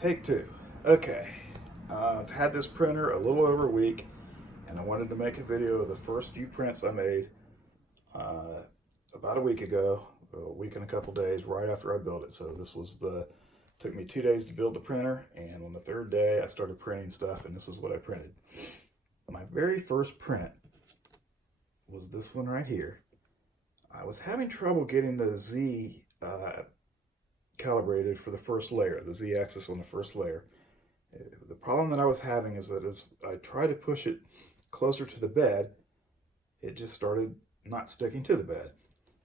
Take two. Okay, I've had this printer a little over a week, and I wanted to make a video of the first few prints I made about a week ago, a week and a couple days right after I built it. So this was took me 2 days to build the printer, and on the third day I started printing stuff, and this is what I printed. My very first print was this one right here. I was having trouble getting the Z calibrated for the first layer, the Z-axis on the first layer. The problem that I was having is that as I tried to push it closer to the bed, it just started not sticking to the bed.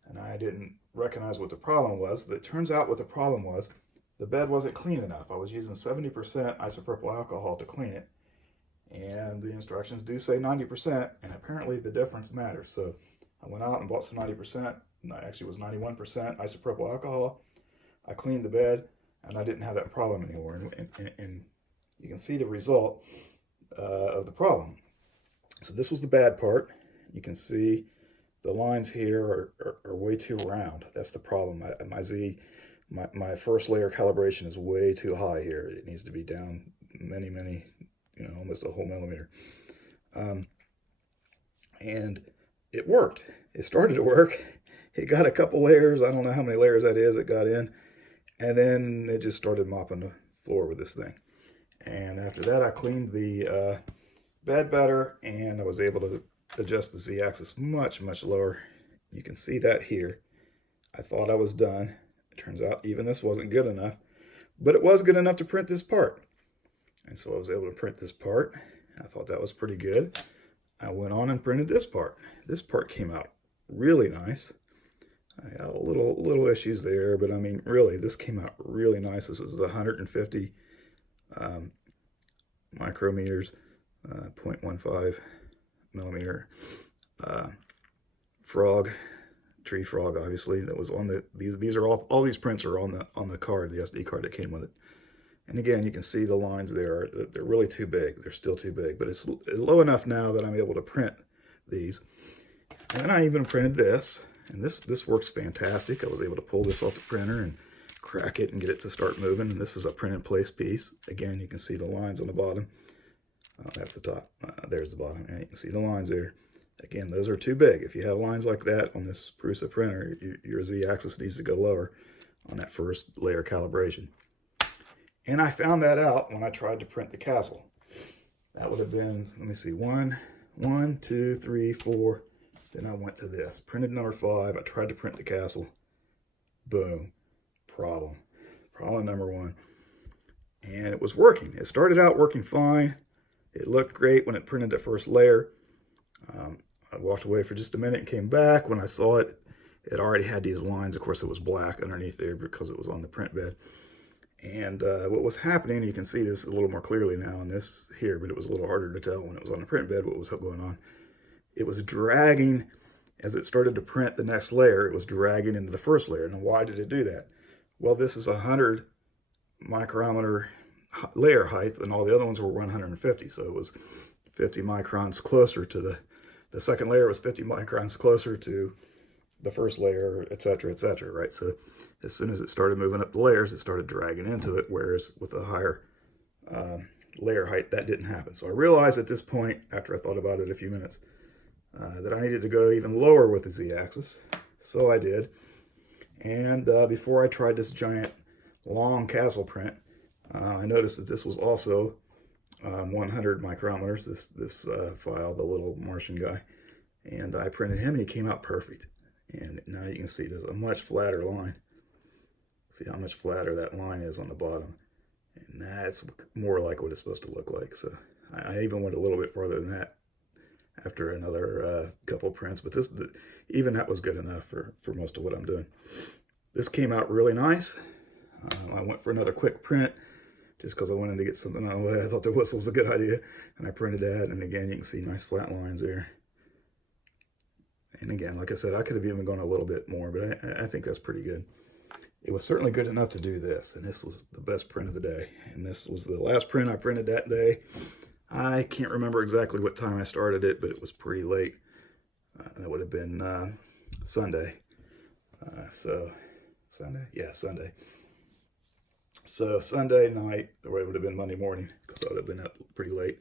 And I didn't recognize what the problem was. It turns out what the problem was, the bed wasn't clean enough. I was using 70% isopropyl alcohol to clean it, and the instructions do say 90%, and apparently the difference matters. So I went out and bought some 90%, actually it was 91% isopropyl alcohol. I cleaned the bed, and I didn't have that problem anymore. And you can see the result of the problem. So this was the bad part. You can see the lines here are way too round. That's the problem. My first layer calibration is way too high here. It needs to be down many, almost a whole millimeter. And it worked. It started to work. It got a couple layers. I don't know how many layers that is. It got in. And then it just started mopping the floor with this thing. And after that, I cleaned the bed better, and I was able to adjust the Z-axis much lower. You can see that here. I thought I was done. It turns out even this wasn't good enough, but it was good enough to print this part. And so I was able to print this part. I thought that was pretty good. I went on and printed this part. This part came out really nice. I got a little issues there, but I mean, really, this came out really nice. This is 150 micrometers, 0.15 millimeter tree frog, obviously. That was on the these are all these prints are on the card, the SD card that came with it. And again, you can see the lines there. They're really too big. They're still too big, but it's low enough now that I'm able to print these. And then I even printed this. And this works fantastic. I was able to pull this off the printer and crack it and get it to start moving. And this is a print in place piece. Again, you can see the lines on the bottom. That's the top. There's the bottom. And you can see the lines there. Again, those are too big. If you have lines like that on this Prusa printer, your Z-axis needs to go lower on that first layer calibration. And I found that out when I tried to print the castle. That would have been, let me see, 1, 2, 3, 4. Then I went to this, printed number 5. I tried to print the castle. Boom. Problem number 1. And it was working. It started out working fine. It looked great when it printed the first layer. I walked away for just a minute and came back. When I saw it, it already had these lines. Of course, it was black underneath there because it was on the print bed. And what was happening, you can see this a little more clearly now in this here, but it was a little harder to tell when it was on the print bed what was going on. It was dragging, as it started to print the next layer, it was dragging into the first layer. Now, why did it do that? Well, this is 100 micrometer layer height, and all the other ones were 150. So it was 50 microns closer to the second layer was 50 microns closer to the first layer, etc., right? So as soon as it started moving up the layers, it started dragging into it, whereas with a higher layer height, that didn't happen. So I realized at this point, after I thought about it a few minutes, that I needed to go even lower with the Z-axis. So I did. And before I tried this giant long castle print, I noticed that this was also 100 micrometers, this file, the little Martian guy. And I printed him, and he came out perfect. And now you can see there's a much flatter line. See how much flatter that line is on the bottom. And that's more like what it's supposed to look like. So I even went a little bit farther than that after another couple prints, but even that was good enough for most of what I'm doing. This came out really nice. I went for another quick print just because I wanted to get something out of the way. I thought the whistle was a good idea, and I printed that. And again, you can see nice flat lines there. And again, like I said, I could have even gone a little bit more, but I think that's pretty good. It was certainly good enough to do this, and this was the best print of the day. And this was the last print I printed that day. I can't remember exactly what time I started it, but it was pretty late. That would have been Sunday. Sunday? Yeah, Sunday. So Sunday night, or it would have been Monday morning, because I would have been up pretty late.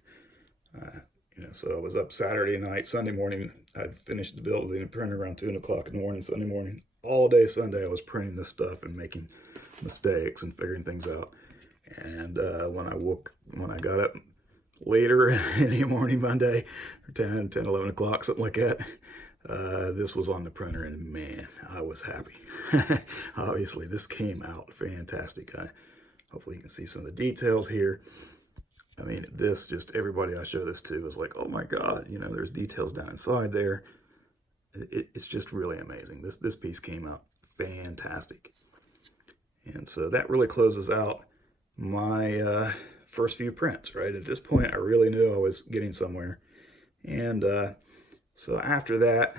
So I was up Saturday night. Sunday morning, I'd finished the build of the printer around 2 o'clock in the morning. Sunday morning, all day Sunday, I was printing this stuff and making mistakes and figuring things out. And when I got up later in the morning Monday, or 10, 11 o'clock, something like that, this was on the printer, and man, I was happy. Obviously, this came out fantastic. Hopefully you can see some of the details here. I mean, this, just everybody I show this to is like, oh my God, there's details down inside there. It's just really amazing. This piece came out fantastic. And so that really closes out my first few prints, right? At this point, I really knew I was getting somewhere. And so after that,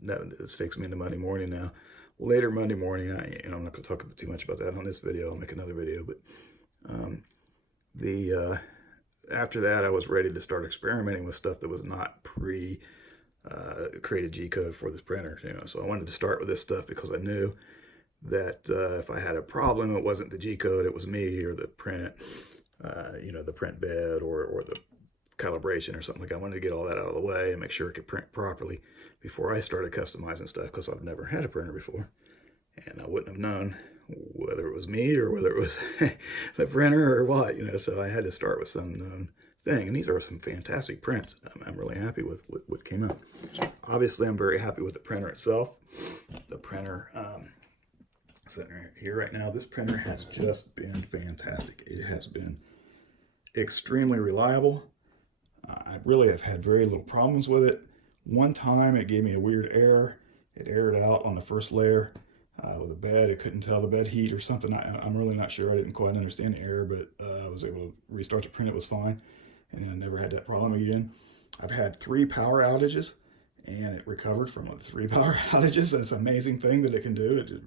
this takes me into Monday morning now. Later Monday morning, I'm not going to talk too much about that on this video. I'll make another video. But after that, I was ready to start experimenting with stuff that was not created G-code for this printer. So I wanted to start with this stuff because I knew that if I had a problem, it wasn't the G-code, it was me or the print, the print bed or the calibration or something like that. I wanted to get all that out of the way and make sure it could print properly before I started customizing stuff, because I've never had a printer before. And I wouldn't have known whether it was me or whether it was the printer or what, so I had to start with some known thing. And these are some fantastic prints. I'm really happy with what came out. Obviously, I'm very happy with the printer itself. The printer, sitting right here right now, this printer has just been fantastic. It has been extremely reliable. I really have had very little problems with it. One time it gave me a weird error. It errored out on the first layer with a bed. It couldn't tell the bed heat or something. I'm really not sure. I didn't quite understand the error, but I was able to restart the print. It was fine, and I never had that problem again. I've had 3 power outages, and it recovered from 3 power outages. And it's an amazing thing that it can do. It just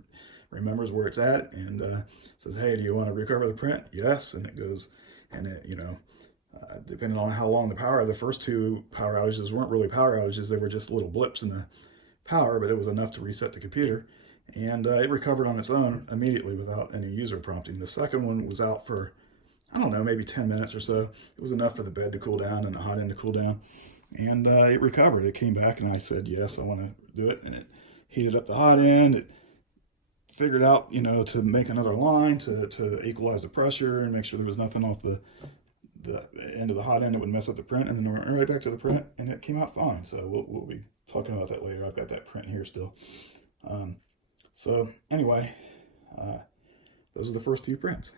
remembers where it's at and says, hey, do you want to recover the print? Yes. And it goes, and it, depending on how long the first 2 power outages weren't really power outages. They were just little blips in the power, but it was enough to reset the computer. And it recovered on its own immediately without any user prompting. The second one was out for, I don't know, maybe 10 minutes or so. It was enough for the bed to cool down and the hot end to cool down. And it recovered. It came back and I said, yes, I want to do it. And it heated up the hot end. It figured out, to make another line to equalize the pressure and make sure there was nothing off the end of the hot end that would mess up the print. And then went right back to the print and it came out fine. So we'll be talking about that later. I've got that print here still. So anyway, those are the first few prints.